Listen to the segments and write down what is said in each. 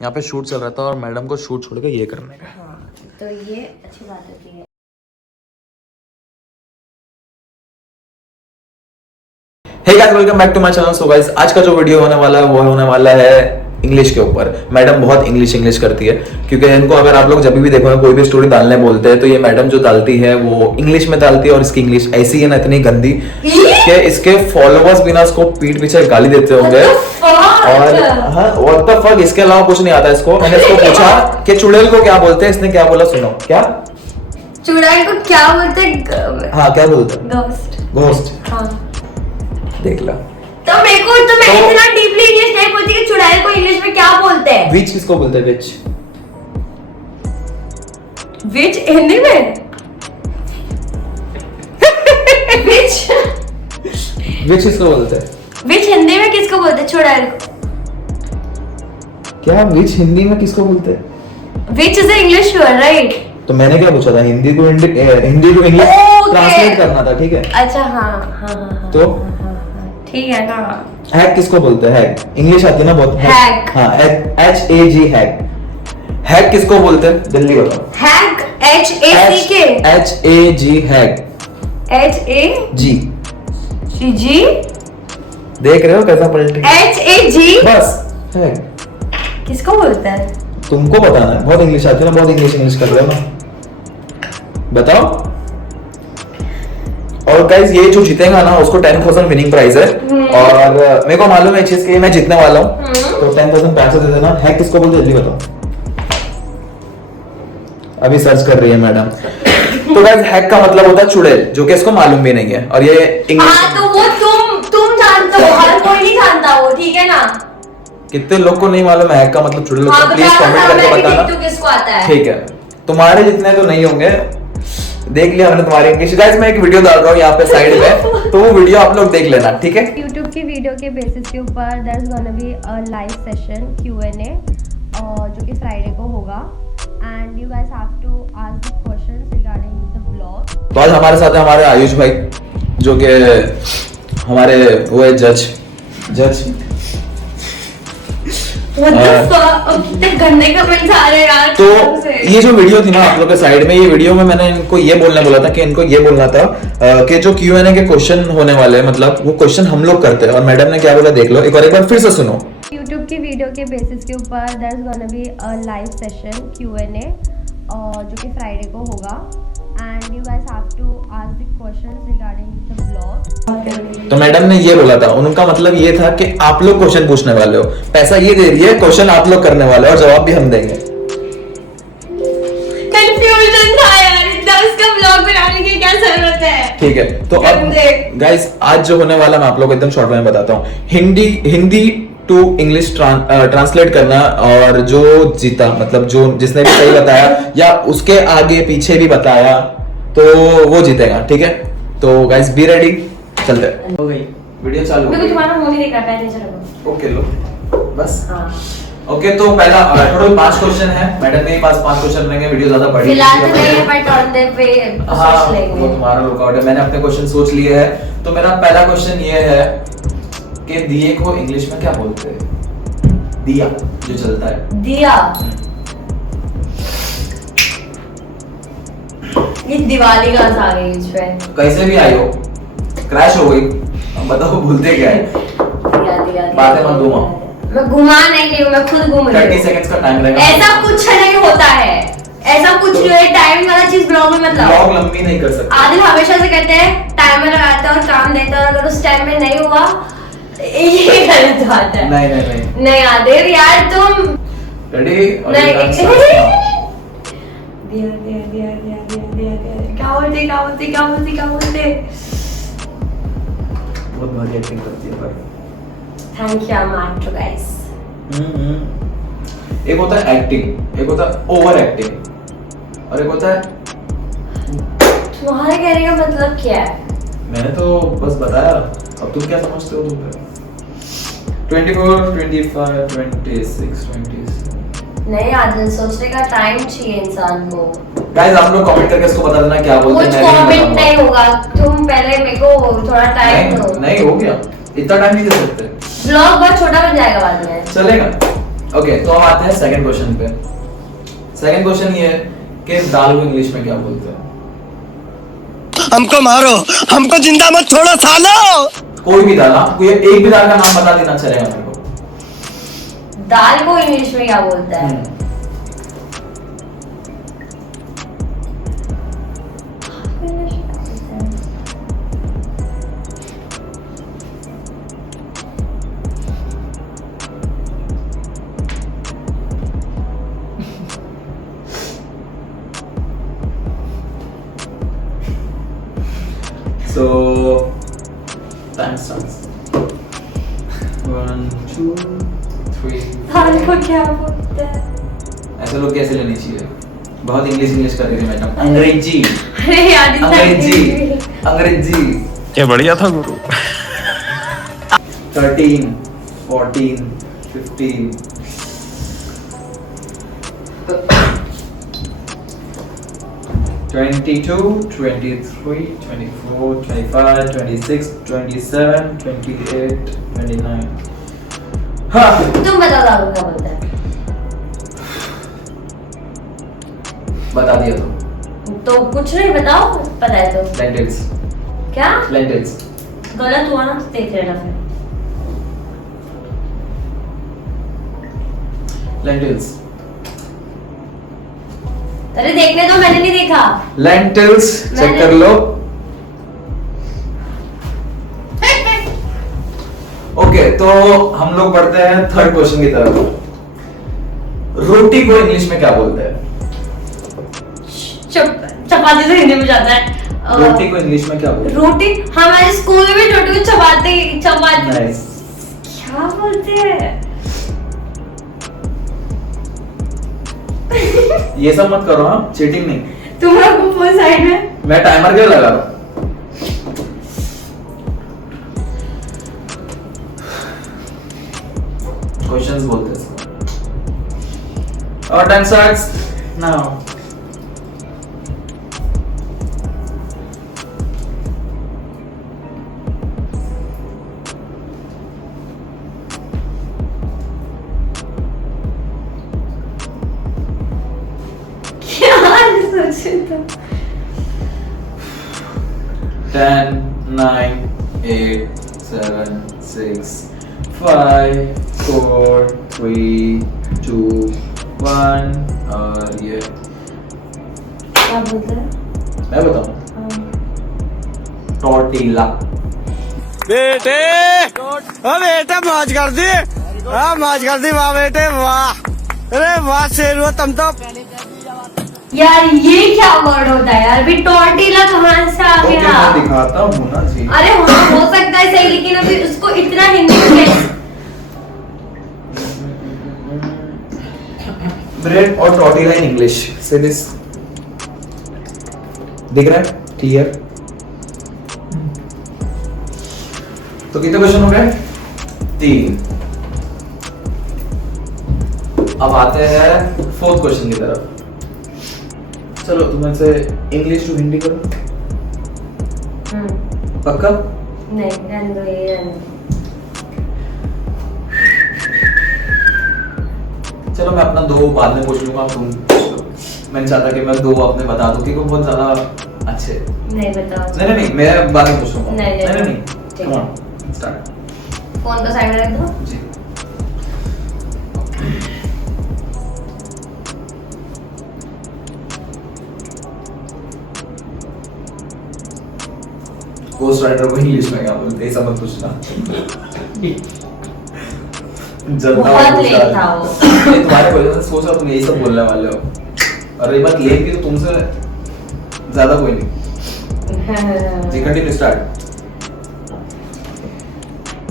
यहाँ पे शूट चल रहा था और मैडम को शूट छोड़ के ये करने का। हाँ, तो ये अच्छी बात होती है। Hey guys, welcome back to my channel. So guys, आज का जो वीडियो होने वाला है वो होने वाला है इंग्लिश के ऊपर। मैडम बहुत इंग्लिश करती है, क्योंकि इनको अगर आप लोग जब भी देखो कोई भी स्टोरी डालने बोलते हैं तो ये मैडम जो डालती है वो इंग्लिश में डालती है, और इसकी इंग्लिश ऐसी है ना, इतनी गंदी कि इसके फॉलोअर्स भी ना इसको पीठ पीछे गाली देते होंगे। और हाँ, व्हाट द फक, इसके अलावा कुछ नहीं आता इसको। मैंने इसको पूछा कि चुड़ैल को क्या बोलते हैं, इसने क्या बोला, सुनो। क्या चुड़ैल को क्या बोलते हैं? हाँ, क्या बोलते हैं? घोस्ट। घोस्ट। हाँ, देख ला। तो मेरे को तो मैं इतना डीपली इंग्लिश नहीं बोलती कि चुड़ैल को इंग्लिश में क्या बोलते हैं। विच किसको बोलते हैं? विच विच हिंदी में विच विच किसको बोलते हैं? विच हिंदी में किसको बोलते हैं? चुड़ैल को। क्या विच हिंदी में किसको बोलते हैं? Which is English word, right? तो मैंने क्या पूछा था? हिंदी को इंग्लिश ट्रांसलेट करना था, ठीक है? अच्छा, हाँ। तो ठीक है ना। हैक किसको बोलते हैं? हैक इंग्लिश आती है ना बहुत। हैक। हाँ, HAG, हैक। हैक किसको बोलते हैं? जल्दी बताओ। Hack HACK HAG, hack. HAG जी। देख रहे हो कैसा पलटे? HAG बस हैक किसको बोलते हैं? तुमको बताना है। बहुत इंग्लिश आती है ना, बहुत इंग्लिश कर रहे हो ना, बताओ। और गाइस, ये जो जीतेगा ना उसको 10,000 विनिंग प्राइस है। और मेरे को मालूम है इस चीज के, मैं जीतने वाला हूँ, तो 10,000 पैसे दे देना। हैक किसको बोलते हैं जल्दी बताओ। अभी सर्च कर रही है मैडम। तो गाइस, हैक का मतलब होता है चुड़ैल, जो कि इसको मालूम भी नहीं है। और ये इंग्लिश, हाँ, तो वो तुम जानते हो, हर कोई नहीं जानता वो, ठीक है ना? कितने लोग को नहीं मालूम है हैक का मतलब चुड़ैल। हाँ, प्लीज कमेंट करके बताना, किसको आता है। ठीक है? तुम्हारे जितने तो नहीं होंगे, देख लिया मैंने तुम्हारी इंग्लिश। गाइस, मैं एक वीडियो डाल रहा हूँ यहाँ पे साइड में, तो वो वीडियो आप लोग देख लेना, ठीक है? YouTube की वीडियो के बेसिस के ऊपर there is gonna be a live session Q&A जो कि फ्राइडे को होगा, and you guys have to ask the questions regarding the blog. तो आज हमारे साथ है हमारे आयुष भाई, जो कि हमारे वो है जज। कितने गंदे कमेंट्स आ रहे हैं यार। तो ये जो वीडियो थी ना आप लोग के साइड में, ये वीडियो में मैंने इनको ये बोलने बोला था कि इनको ये बोलना था कि जो Q&A के क्वेश्चन होने वाले हैं, मतलब वो क्वेश्चन हम लोग करते हैं। और मैडम ने क्या बोला देख लो, एक बार फिर से सुनो। YouTube की वीडियो के बेसिस के ऊपर there is gonna be a live session Q&A जो कि फ्राइडे को होगा, and you guys have to ask the questions regarding the blog. तो मैडम ने ये बोला था, उनका मतलब ये था कि आप लोग क्वेश्चन पूछने वाले हो, पैसा ये दे रही है, क्वेश्चन आप लोग करने वाले हो और जवाब भी हम देंगे। कंफ्यूजन था यार, इतना उसका ब्लॉग बनाने की क्या जरूरत है? ठीक है, तो अब गाइस आज जो होने वाला मैं आप लोग को एकदम शॉर्ट में बताता हूँ। हिंदी टू इंग्लिश ट्रांसलेट करना, और जो जीता मतलब जो जिसने भी सही बताया या उसके आगे पीछे भी बताया तो वो जीतेगा, ठीक है? तो गाइस बी रेडी, चलते हैं। हो गई वीडियो चालू। मेरे को तुम्हारा मुंह नहीं देखा, पहले चलो। ओके, लो बस। हाँ, ओके, तो पहला टोटल 5 क्वेश्चन है। मैडम के पास 5 क्वेश्चन रहेंगे, वीडियो ज्यादा बड़ी फिलहाल तो नहीं है, बट ऑन द वे हाँ, सोच लेंगे। वो तुम्हारा लुकआउट है। मैंने अपने क्वेश्चन सोच लिए हैं। तो मेरा पहला क्वेश्चन ये है कि दिए को इंग्लिश में क्या बोलते हैं? दिया जो जलता है। दिया। ये दिवाली कहाँ से आ गई इस पे? कैसे भी आई हो, क्रैश हो गई। अब बताओ बोलते क्या है? दिया। बातें मत घुमाओ। मैं घुमा नहीं हूँ, मैं खुद घूम रही हूँ। 30 सेकंड्स का टाइम रहेगा। ऐसा कुछ नहीं होता है, ऐसा कुछ नहीं है। टाइम वाला चीज ब्लॉग में मतलब ब्लॉग लंबी नहीं कर सकते। आदिल हमेशा से कहते हैं टाइमर लगाते हैं और काम देते हैं, और अगर उस टाइम में नहीं हुआ ये गलत बात है। नहीं आदिल यार, तुम रेडी? नहीं दिया। क्या बोलते? बहुत बढ़िया एक्टिंग करती है भाई। Thank you, I am actor guys. एक होता है एक्टिंग, एक होता है ओवर एक्टिंग, और एक होता है। तुम्हारे कहने का मतलब क्या है? मैंने तो बस बताया, अब तुम क्या समझते हो? तुम 24, 25, 26, 27। नहीं आदिल, सोचने का टाइम चाहिए इंसान को। गाइस, आप लोग कमेंट करके इसको बता देना क्या बोलते हैं। कुछ कमेंट नहीं होगा, तुम पहले मेरे को थोड़ा टाइम दो। नहीं हो गया, इतना टाइम नहीं दे सकते। ब्लॉग बहुत छोटा बन जाएगा बाद में। चलेगा, ओके तो अब आते हैं सेकंड क्वेश्चन पे। सेकंड क्वेश्चन ये है कि दाल को इंग्लिश में क्या बोलते हैं? हमको मारो, हमको जिंदा मत छोड़ो सालो। कोई भी दाल, आपको ये एक भी दाल का नाम बता देना चलेगा मेरे को। दाल को इंग्लिश में क्या बोलते हैं? So time starts. 1 2 3 दाल को क्या बोलते हैं? ऐसे लोग कैसे लेने चाहिए? बहुत इंग्लिश कर रही थी मैडम। अंग्रेजी अरे यार अंग्रेजी ये बढ़िया था गुरु। 13 14 15 22 23 24 25 26 27 28 29 हाँ तुम बताओ दाल को क्या बोलते हैं? बता दिया तो कुछ नहीं बताओ, पता है तो। लेंटिल्स क्या? लेंटिल्स गलत हुआ ना तो देख लेना फिर। लेंटिल्स अरे देखने तो मैंने नहीं देखा। लेंटिल्स चेक कर लो। ओके तो हम लोग बढ़ते हैं थर्ड क्वेश्चन की तरफ। रोटी को इंग्लिश में क्या बोलते हैं? चपाती तो हिंदी में जाता है। रोटी को इंग्लिश में क्या बोलते हैं? रोटी हमारे स्कूल में भी रोटी को चपाती Nice. क्या बोलते हैं? ये सब मत करो, हाँ चीटिंग नहीं। तुम लोग फोन साइड में। मैं टाइमर क्यों लगा रहा हूँ? क्वेश्चंस बोलते हैं इसको। और टाइम स्टार्ट्स नाउ। सोचो 10 9 8 7 6 5 4 3 2 1 और ये क्या बोलते हैं? मैं बताऊं? टॉर्टिला। बेटे ओ बेटे मौज कर दी, हाँ मौज कर दी, वाह बेटे वाह, अरे वाह शेर हुआ तुम तो। यार ये क्या वर्ड होता है यार? अभी टॉर्टिला कहाँ से आ ओके गया? मैं दिखाता हूँ ना जी। अरे हाँ हो सकता है सही, लेकिन अभी उसको इतना हिंदी में कैसे? ब्रेड और टॉर्टिला इन इंग्लिश से दिस दिख रहा है क्लियर? तो कितने क्वेश्चन हो गए? 3। अब आते हैं फोर्थ क्वेश्चन की तरफ। चलो तुम से इंग्लिश टू हिंदी करो। पक्का? नहीं रहने दो, ये रहने दो। चलो मैं अपना 2 बाद में पूछ लूंगा, तुम मैंने चाहता कि मैं 2 अपने बता दूं क्योंकि वो बहुत ज्यादा अच्छे। नहीं बताओ। नहीं मैं बाद में पूछ लूंगा। नहीं। Come on start. फोन को साइड में रख दो। जी गोस्ट राइडर को इंग्लिश में क्या बोलते हैं? ऐसा मत पूछना। बहुत लेट था वो। ये तुम्हारे क्वेश्चन से सोच रहा तुम यही सब बोलने वाले हो, और ये बात लेट की तो तुमसे ज्यादा कोई नहीं। जी continue start.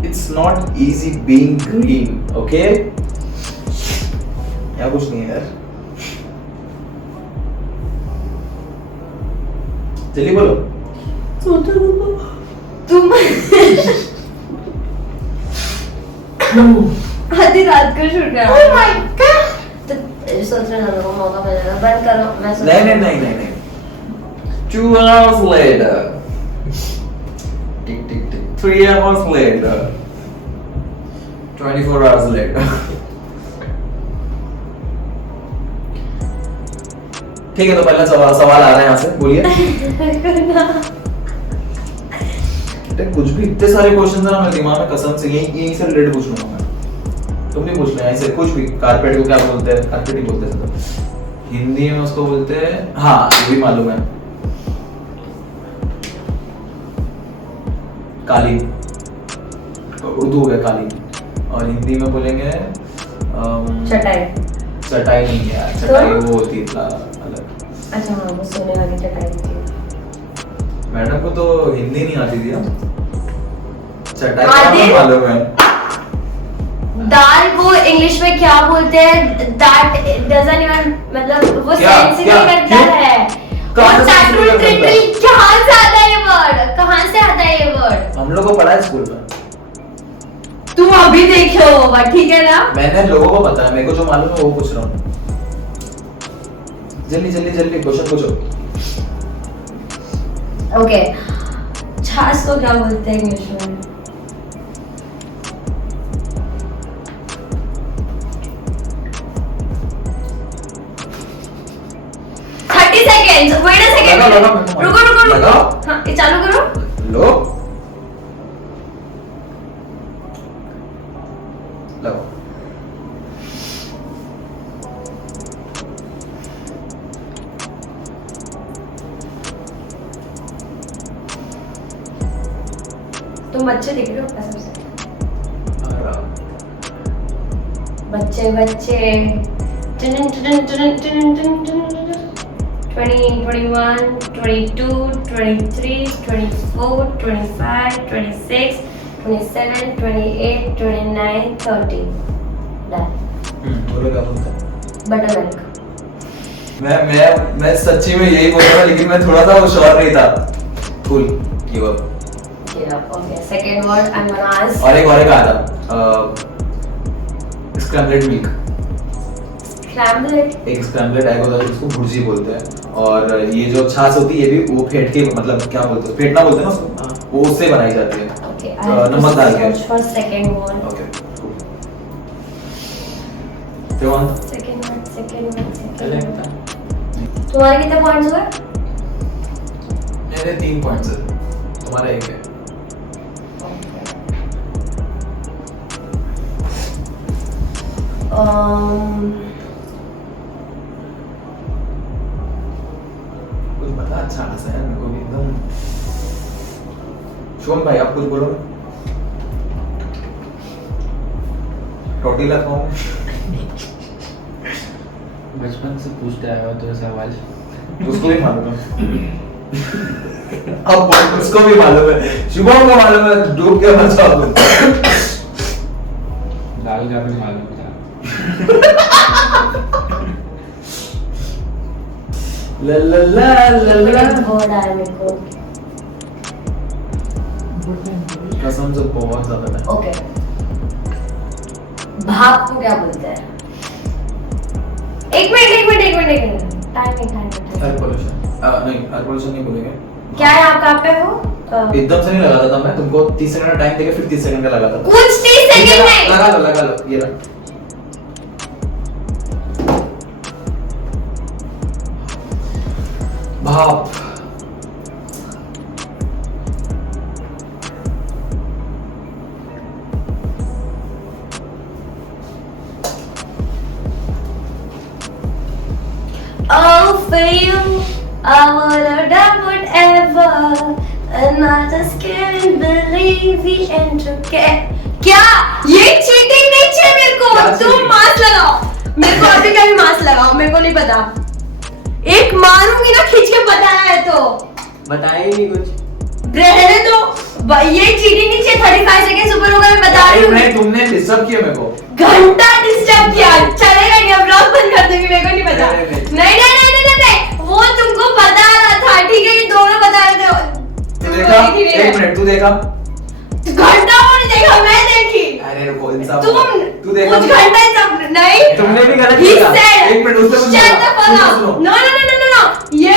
It's not easy being green, okay? या कुछ नहीं है यार, जल्दी बोलो। तुम आधी रात को शूट कर। Oh my God. तो सोच रहे ना मौका मिलेगा, बंद करो। मैं सोच नहीं 2 hours later, tick tick tick, 3 hours later, 24 hours later, ठीक है, तो पहला सवाल आ रहा है यहाँ से, बोलिए। बेटे कुछ भी, इतने सारे क्वेश्चन है ना मेरे दिमाग में, कसम से यही से रिलेटेड पूछ लूंगा मैं। तुम नहीं पूछ रहे ऐसे कुछ भी। कारपेट को क्या बोलते हैं? कारपेट ही बोलते हैं तो। हिंदी में उसको बोलते हैं, हाँ ये भी मालूम है, कालीन। उर्दू हो गया कालीन, और हिंदी में बोलेंगे चटाई। चटाई नहीं है यार, चटाई वो होती है अलग। अच्छा हाँ, वो सोने वाली चटाई थी। मैडम को तो हिंदी नहीं आती थी। चटाई आती? का मालूम है। दाल को इंग्लिश में क्या बोलते हैं? दैट डजंट इवन, मतलब वो सेंस ही नहीं करता है। कहाँ से आता है ये वर्ड? कहाँ से आता है ये वर्ड? हम लोग को पढ़ा है स्कूल में। तुम अभी देखे होगा, ठीक है ना? मैंने लोगों को पता है, मेरे को जो मालूम है वो पूछ रहा हूँ। जल्दी जल्दी जल्दी क्वेश्चन पूछो। ओके, छाछ को क्या बोलते हैं इंग्लिश में? Wait a second. रुको। हाँ, ये चालू करो। लो लो। तुम बच्चे दिख रहे हो कसम से। बच्चे 20, 21, 22, 23, 24, 25, 26, 27, 28, 29, 30. Done. बोलो क्या बोलते हैं? Buttermilk. मैं सच्ची में यही बोल रहा था, लेकिन मैं थोड़ा सा श्योर नहीं था। Cool. Give up. Okay. Second word I'm gonna ask. और एक आया था, scrambled milk। Scrambled. एक स्क्रैम्बलेड एग होता है जिसको भुर्जी बोलते हैं, और ये जो छाछ होती है ये भी वो फेंट के, मतलब क्या बोलते हैं, फेंटना बोलते हैं ना उसको, वो उससे बनाई जाती है। Okay. I have to नमक डाल के। search for second word. Okay क्या हुआ? Second word. तुम्हारे कितने पॉइंट्स हुए? मेरे 3 पॉइंट्स है, तुम्हारा 1 है। कुछ बता अच्छा सा है, मेरे को भी एकदम। शुभम भाई आप कुछ बोलो। रोटी रखा हूँ। बचपन से पूछते आया हो तो सवाल उसको भी मालूम है। अब उसको भी मालूम है, शुभम को मालूम है, डूब के मर जाओ। दाल का भी मालूम था। ला ला ला ला ला। वर्ड आया मेरे को। कसम से बहुत ज्यादा है। ओके, भाप को क्या बोलते हैं? एक मिनट। टाइम। एयर पोल्यूशन नहीं, एयर पोल्यूशन नहीं बोलेंगे। क्या है आपका पे वो? एकदम से नहीं लगाता था मैं, तुमको 30 सेकंड का टाइम देके फिर 30 सेकंड का लगाता था। कुछ 30 सेकंड में लगा लो ये रहा। भाप। Oh, for you, I would have done whatever, and I just can't believe we entered. क्या? ये चीटिंग नहीं चाहिए मेरे को। तुम मास्क लगाओ। मेरे को अभी का भी मास्क लगाओ, मेरे को नहीं पता। एक मारूंगी ना खींच के, बताया है तो। बताया ही नहीं कुछ। रहने दो, ये चीटिंग नहीं चाहिए। 35 सेकंड ऊपर होगा, मैं बता रही हूँ। नहीं, तुमने डिस्टर्ब किया मेरे को। घंटा डिस्टर्ब किया। चलेगा नहीं, अब ब्लॉग बंद कर दूंगी, मेरे को नहीं पता। नहीं, वो तुमको बता रहा था, ठीक है? ये दोनों बता रहे थे। तू देखा? 1 मिनट, तू देखा? घंटा वो नहीं देखा, मैं देखी। अरे रुको, इंसाफ। तू देखा? कुछ घंटा इंसाफ नहीं। तुमने भी गलत He किया। said, 1 मिनट उससे मुझे shut the fuck up. सुनो। No. ये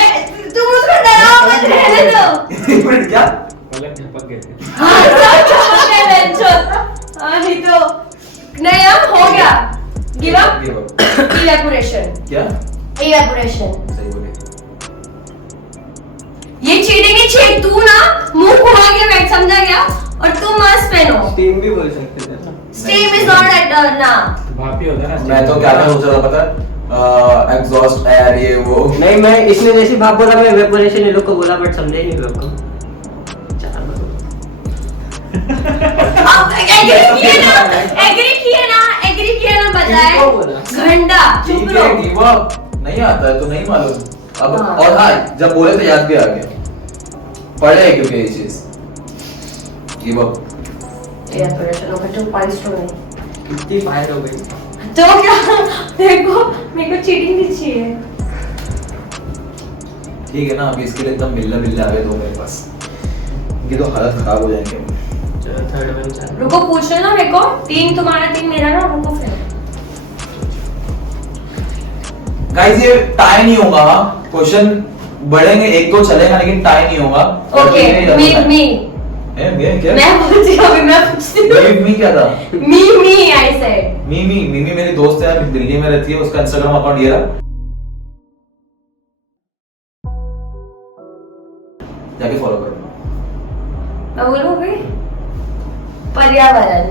तुम उसको डराओ मत, रहने दो। 1 मिनट क्या? पलक झपक गए थे। हाँ, सब चमक गए बेंचो। हाँ, नहीं तो नहीं, अब हो गया। Give up. Give up। Evaporation. क्या? इवेपोरेशन। सही बोले। ये चीटिंग है। चीट तू ना मुंह घुमा के बैठ, समझा गया? और तुम मास्क पहनो। टीम भी बोल सकते थे ना। स्टीम इज नॉट एट ना। भापी होता है ना। मैं तो क्या था सोच रहा था पता है, एग्जॉस्ट एयर ये वो। नहीं, मैं इसने जैसी भाप बोला, मैं वेपोरेशन ये लोग को बोला, बट समझे ही नहीं लोग को। अब एग्री किया ना बताए। किसको बोला? घंटा चुप ठीक रहो। है गिव अप, नहीं आता है तो नहीं मालूम अब। हाँ। और हाँ, जब बोले तो याद भी आ गया, पढ़े क्योंकि ये चीज give up. Evaporation okay 2 points to me. कितनी फायर हो गई। तो क्या मेरे को चीटिंग नहीं चाहिए। ठीक है ना, अभी इसके लिए एकदम मिलने आ गए दो मेरे पास, ये तो हालत खराब हो जाएंगे। चलो थर्ड वन चल। रुको पूछ लेना मेरे को, 3 तुम्हारा 3 मेरा ना। रुको फिर गाइस ये टाई नहीं होगा, क्वेश्चन बढ़ेंगे, एक दो चलेगा लेकिन टाई नहीं होगा। ओके मी क्या मैं पूछती हूँ अभी, मैं पूछती हूँ। मी क्या था? मी आई सेड मी मेरी दोस्त है, दिल्ली में रहती है, उसका इंस्टाग्राम अकाउंट ये रहा, जाके फॉलो करो। मैं बोलूँ अभी पर्यावरण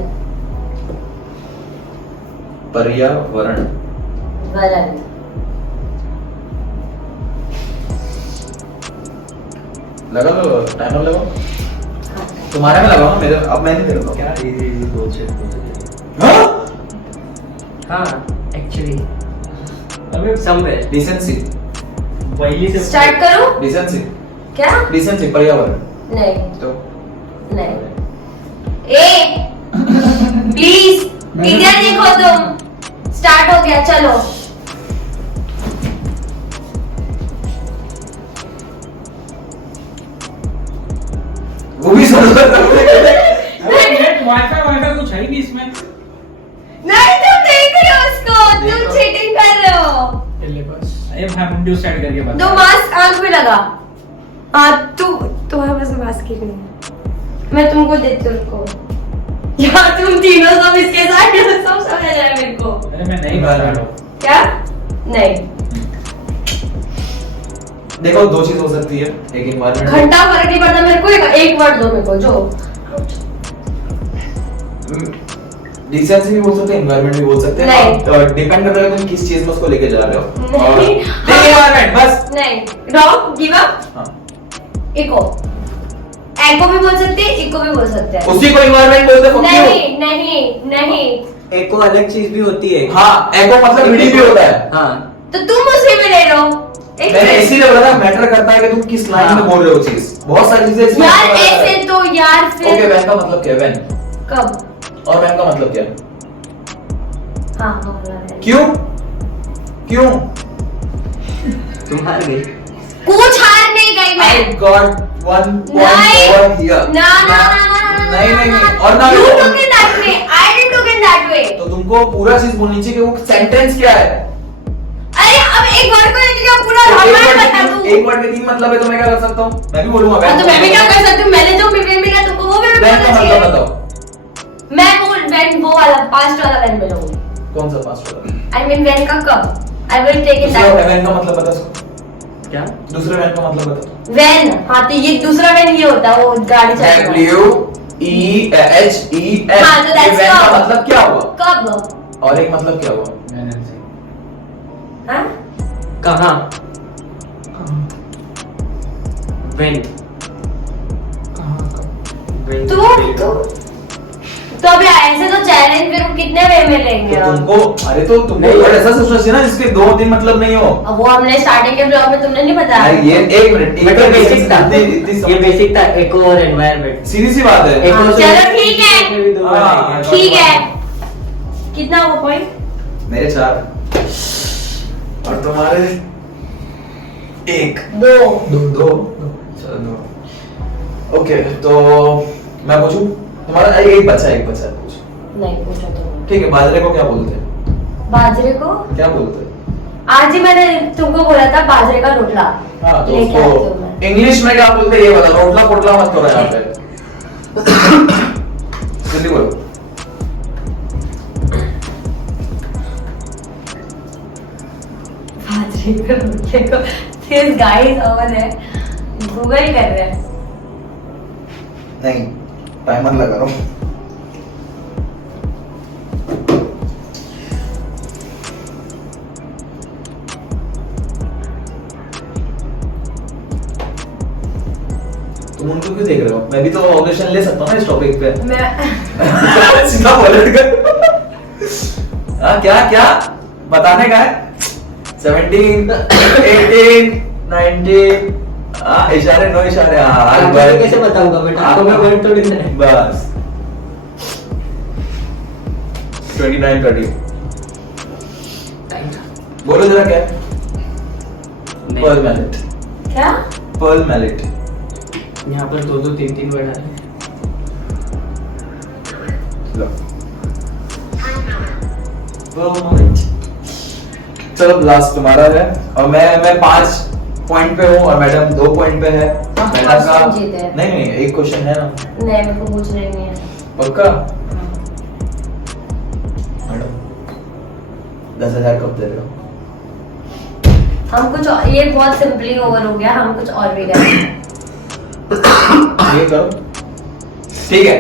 वरण लगा लो, टाइमर लगाओ। तुम्हारे में लगाओ ना, मेरे अब मैं नहीं करता। क्या इजी बुllshit। हाँ? हाँ, एक्चुअली अबे समवेयर डिसेंसी, पहली से स्टार्ट करो। डिसेंसी, क्या? डिसेंसी पर्यावरण नहीं तो नहीं। ए प्लीज इधर देखो तुम। स्टार्ट हो गया, चलो। वो भी समझ वाईफाई कुछ है ही नहीं इसमें। नहीं तुम देख रहे हो उसको, तुम चीटिंग कर रहे हो। अरे भाई मुंडी स्टार्ट करके बता। दो मास्क आंख में लगा। तुम्हारे पास मास्क ही नहीं, मैं तुमको देती हूँ उसको। यार तुम तीनों सब इसके साथ सब समझ रहे हैं मेरे को। अरे मैं नहीं कर रहा हूँ। क्या? नहीं। देखो दो चीज हो सकती है, एक इन्वायरमेंट, घंटा फर्क नहीं पड़ता मेरे को। एक वर्ड दो मेरे को जो। डिसेंसी भी बोल सकते हैं, इन्वायरमेंट भी बोल सकते हैं। नहीं। डिपेंड करता है तुम किस चीज में उसको लेके जा रहे हो। और नहीं। इन्वायरमेंट बस। नहीं, रॉन्ग, गिव अप। हाँ, इको एको भी बोल सकते हैं, इको भी बोल सकते हैं। उसी को इन्वायरमेंट बोलते हैं। नहीं नहीं नहीं। एक को अलग चीज भी होती है। हाँ, एको मतलब विडी भी होता है। हाँ, तो तुम उसी में ले रहे हो। एक मैंने मिनट। इसीलिए बोला ना, मैटर करता है कि तुम किस लाइन में बोल रहे हो चीज। बहुत सारी चीजें इसमें यार ऐसे तो यार फिर। ओके, वैन का मतलब क्या है? वैन कब? और वैन का मतलब क्या है? हाँ हाँ। क्यों? क्यों? तुम हार गई। कुछ हार नहीं गई मैं। I got 1 point नहीं। over here. ना ना ना ना ना। नहीं और ना You took it that way. I didn't took it that way. तो तुमको पूरा चीज बोलनी चाहिए कि वो सेंटेंस क्या है। अरे अब एक वर्ड को लेके क्या पूरा तो रामायण बता दूं? एक वर्ड के 3 मतलब है तो मैं क्या कर सकता हूँ? मैं भी बोलूंगा। हाँ, तो मैं भी क्या कर सकती हूँ? मैंने जो मिल मिला तुमको वो भी वैन का बोलना मतलब चाहिए। बताओ। मैं वो वाला पास्ट वाला वैन बोलूंगी। कौन सा पास्ट वाला? I mean वैन का कब? I will take it दूसरा that way. वैन का मतलब बता सकते? क्या? दूसरे वैन का मतलब बता। वैन, हाँ तो ये दूसरा वैन ये होता है, वो गाड़ी चलाता है। WEHEN। हाँ, तो that's वैन का कब? मतलब क्या हुआ? कब? और एक मतलब क्या हुआ? हाँ? कहाँ? When? When? तो अभी ऐसे तो चैलेंज फिर कितने वे में लेंगे तो हम? तुमको अरे तो तुमको नहीं। वर्ड ऐसा सोचना चाहिए ना जिसके 2-3 मतलब नहीं हो। अब वो हमने स्टार्टिंग के ब्लॉग में तुमने नहीं बताया। अरे ये एक मिनट, बट ये बेसिक था। इतनी ये बेसिक था, एको और एनवायरनमेंट। सीधी सी बात है। हाँ, चलो ठीक है। हाँ, ठीक है। कितना वो पॉइंट? मेरे 4 और तुम्हारे 1 2। 2 चलो 2। ओके तो मैं पूछूं? तुम्हारा एक बच्चा पूछ। नहीं पूछो तुम। ठीक है, बाजरे को क्या बोलते हैं? बाजरे को क्या बोलते हैं? आज ही मैंने तुमको बोला था बाजरे का रोटला। हाँ तो लेके आती हूँ उसको मैं। इंग्लिश में क्या बोलते हैं ये बता। रोटला पोटला मत करो यहाँ पे। जल्दी बोलो। बाजरे का रोटले को this guy is over there Google कर रहे हैं। नहीं, टाइमर लगा रहा हूँ। तुम उनको क्यों देख रहे हो? मैं भी तो ऑब्जेक्शन ले सकता हूँ ना इस टॉपिक पे। मैं सीधा बोले हाँ, क्या क्या बताने का है? 17, 18, 19, हाँ इशारे, नो इशारे, हाँ आपको कैसे बताऊंगा बेटा? आपको मैं वर्ड थोड़ी ना है। बस 29, 30 बोलो जरा क्या है? Pearl mallet. क्या? Pearl mallet. यहाँ पर 2 2 3 3 वर्ड आ रहे हैं। लो। चलो लास्ट तुम्हारा है और मैं 5 पॉइंट पे हूँ और मैडम 2 पॉइंट पे है। आप मैडम पाँच का तो जीते हैं। नहीं, एक क्वेश्चन है ना। नहीं, मेरे को पूछने नहीं है। पक्का? मैडम 10,000 कब दे रहे हो? हम कुछ ये बहुत सिंपली ओवर हो गया, हम कुछ और भी करेंगे। ये करो। ठीक है,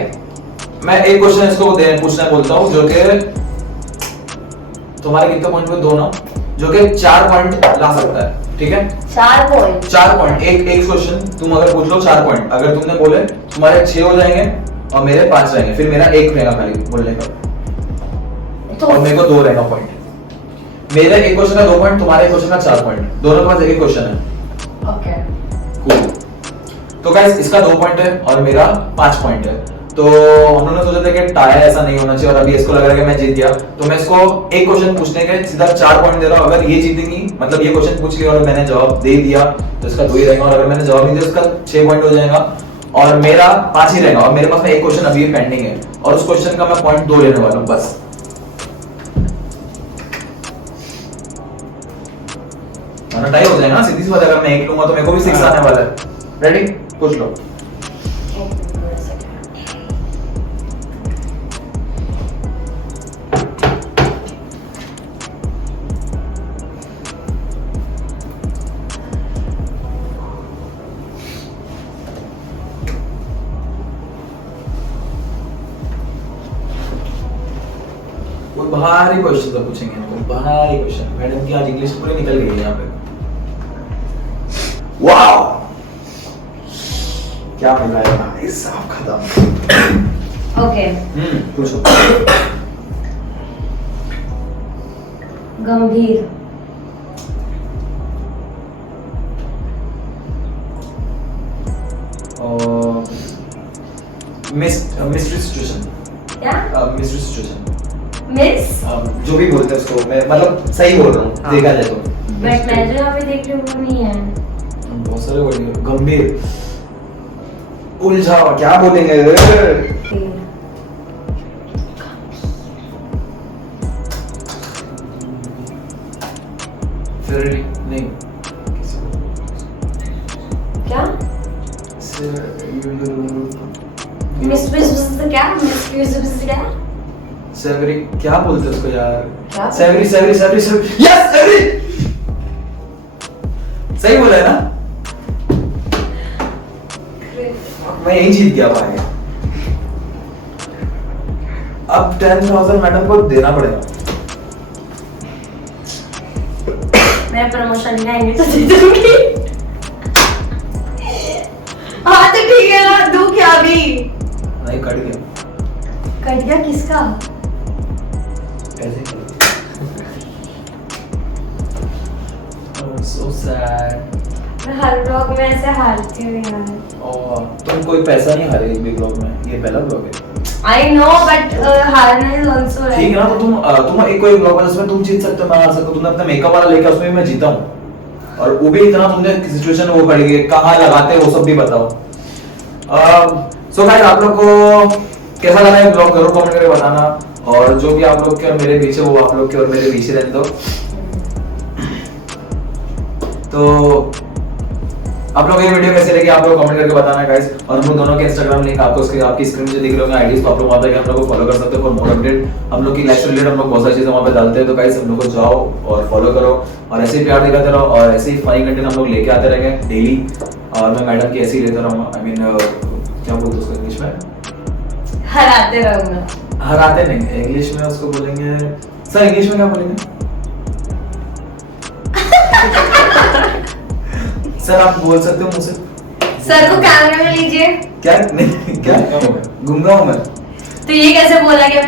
मैं एक क्वेश्चन इसको पूछना बोलता हूँ जो कि तुम्हारे कितने पॉइंट पे? 2 ना, जो कि 4 पॉइंट ला सकता है। ठीक है, 4 पॉइंट। 4 पॉइंट। एक क्वेश्चन तुम अगर पूछ लो 4 पॉइंट, अगर तुमने बोले तुम्हारे 6 हो जाएंगे और मेरे 5 रहेंगे, फिर मेरा 1 रहेगा खाली बोलने का तो और मेरे को 2 रहेगा पॉइंट। मेरा एक क्वेश्चन का 2 पॉइंट, तुम्हारे एक क्वेश्चन का 4 पॉइंट, दोनों के पास एक क्वेश्चन है। ओके। Cool. तो गाइस इसका 2 पॉइंट है और मेरा 5 पॉइंट है। तो हम लोगों ने सोचा था कि टाई ऐसा नहीं होना चाहिए और अभी इसको लग रहा है कि मैं जीत गया, तो मैं इसको एक क्वेश्चन पूछने के सीधा 4 पॉइंट दे रहा हूँ। अगर ये जीतेंगी, मतलब ये क्वेश्चन पूछ लिया और मैंने जवाब दे दिया तो इसका 2 ही रहेगा, और अगर मैंने जवाब नहीं दिया उसका 6 पॉइंट हो जाएगा और मेरा 5 ही रहेगा। और मेरे पास में एक क्वेश्चन अभी पेंडिंग है और उस क्वेश्चन का मैं पॉइंट 2 लेने वाला हूँ बस। टाई हो जाएगा ना, सीधी सी बात है। अगर मैं 1 लूंगा तो मेरे को भी 6 आने वाला है। रेडी? पूछ लो। कोई भारी क्वेश्चन तो पूछेंगे इनको, भारी क्वेश्चन। मैडम की आज इंग्लिश पूरी निकल गई है यहाँ पे। वाओ, क्या मिल रहा है भाई साहब, खत्म। ओके। पूछो। गंभीर। Mystery situation. क्या? Mystery situation. मिस? जो भी बोलते हैं उसको, मैं मतलब सही बोल रहा हूँ हाँ। देखा जाए तो। बट मैं जो यहाँ पे देख रही हूँ वो नहीं है। बहुत सारे वर्ड हैं। गंभीर, उलझा, क्या बोलेंगे? फिर नहीं, क्या? मिस क्या? मिस क्या? सेवरी, क्या बोलते हैं उसको यार? क्या? सेवरी, सेवरी, सेवरी, सेवरी। यस, सेवरी। सही बोला है ना? मैं यही जीत गया भाई। अब 10,000 मैडम को देना पड़ेगा। मैं प्रमोशन नहीं आएंगे तो दे दूंगी। हाँ तो ठीक है ना, दूं क्या अभी? नहीं, कट गया। कट गया किसका? ऐसे ही। Oh, so sad. मैं हर ब्लॉग में ऐसे हारती हूँ यार। तुम कोई पैसा नहीं हारे एक भी ब्लॉग में, ये पहला ब्लॉग है। I know but हारना is also ठीक है ना, तो तुम एक कोई ब्लॉग है जिसमें तुम जीत सकते हो, मैं हार सकता हूँ। तुमने अपना मेकअप वाला लेके उसमें भी मैं जीता हूँ और वो भी इतना तुमने सिचुएशन वो पड़ी है, कहाँ लगाते हैं वो सब भी बताओ। सो गाइस, आप लोग को कैसा लगा ये ब्लॉग जरूर कमेंट करके बताना, और जो भी आप लोग के और मेरे बीच है वो आप लोग के और मेरे बीच ही रहने दो। तो आप लोग ये वीडियो कैसे लगी आप लोग कमेंट करके बताना गाइस, और हम लोग दोनों के इंस्टाग्राम लिंक आपको उसके आपकी स्क्रीन पे दिख रहे होंगे आईडीज, तो आप लोग वहां पे हम लोग को फॉलो कर सकते हो फॉर मोर अपडेट। हम लोग की लाइफ से रिलेटेड हम लोग बहुत सारी चीजें वहां पे डालते हैं, तो गाइस हम लोग को जाओ और फॉलो करो और ऐसे ही प्यार दिखाते रहो और ऐसे ही फनी कंटेंट हम लोग लेके आते रहेंगे डेली। और मैं मैडम की ऐसी लेता रहूँगा। आई मीन क्या बोलते उसको इंग्लिश में? हराते रहूंगा। हराते नहीं, इंग्लिश में उसको बोलेंगे सर, इंग्लिश में क्या बोलेंगे? सर आप बोल सकते हो मुझसे? सर को कैमरे में लीजिए। क्या नहीं, क्या गुंगा हूँ मैं? तो ये कैसे बोला कि आप